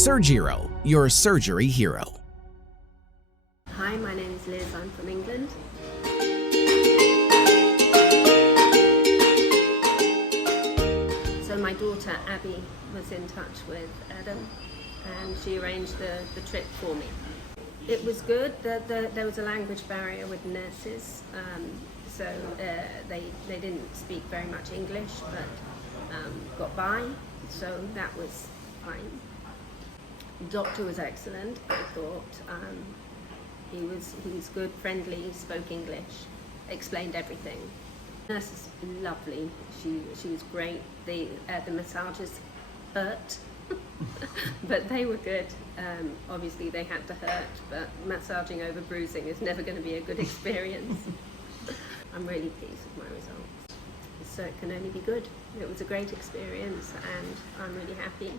Surgero, your surgery hero. Hi, my name is Liz, I'm from England. So my daughter Abby was in touch with Adam and she arranged the trip for me. It was good. There was a language barrier with nurses, so they didn't speak very much English, but got by, so that was fine. The doctor was excellent, I thought. He was good, friendly, spoke English, explained everything. The nurse is lovely. She was great. The massages hurt, but they were good. Obviously they had to hurt, but massaging over bruising is never going to be a good experience. I'm really pleased with my results. So it can only be good. It was a great experience and I'm really happy.